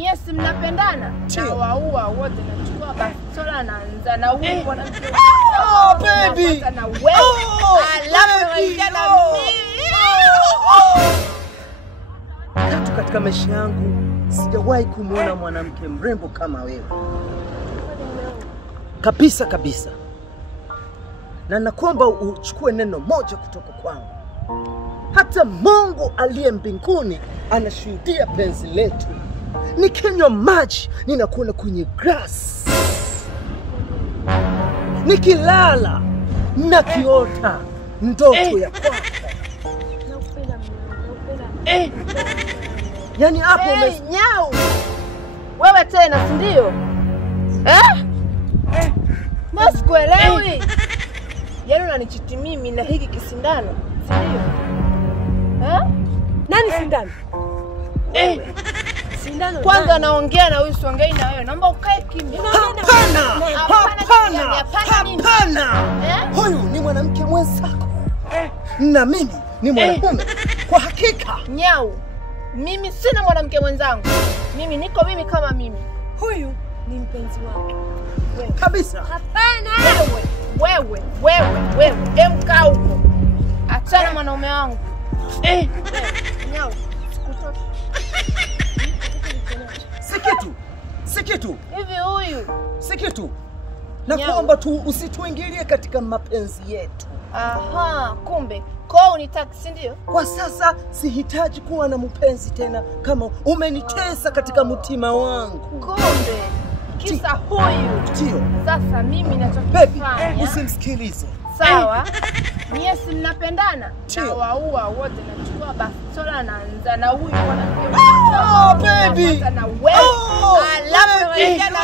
Nyie si mnapendana? Na waua wote nachukua bastola naanza na huyu mwanamke. Oh baby. Na wewe. Alafu waingia na Katu katika maisha yangu sijawahi kumuona mwanamke mrembo kama wewe. Kabisa kabisa. Na nakuomba uchukue neno moja kutoka kwangu. Hata Mungu aliye mbinguni anashuhudia penzi letu. Nikinywa maji ninakuona kwenye grass. Nikilala nakiota ndoto ya kwako. Yani hapo nyau. Wewe tena si ndio? Masikuelewi. Yaani unanichiti mimi na hiki kisindano, si ndio? Nani sindano? Sindano. Kwanza naongea na huyu, siongei na wewe. Naomba ukae kimya. Hapana. Huyu ni mwanamke mwenzako. Na mimi ni mwanamume. Kwa hakika. Nyau. Mimi sina mwanamke mwenzangu. Mimi niko mimi kama mimi. Huyu ni mpenzi wako. Kabisa. Hapana. Wewe. Emka huko. Achana mwanaume wangu. Nyau. Sikutoshi. Sikitu. Hivi huyu. Sikitu. Nakuomba tu usituingilie katika mapenzi yetu. Aha, kumbe. Kwa unitaki, si ndio? Kwa sasa sihitaji kuwa na mpenzi tena kama umenitesa katika mtima wangu. Kumbe. Kisa huyu. Ndio. Sasa mimi nachokifanya. Baby, usimsikilize. Sawa? Nyie si mnapendana? Na waua wote nachukua bastola naanza na huyu mwanamke. Oh baby. Na wewe. Alafu waingia na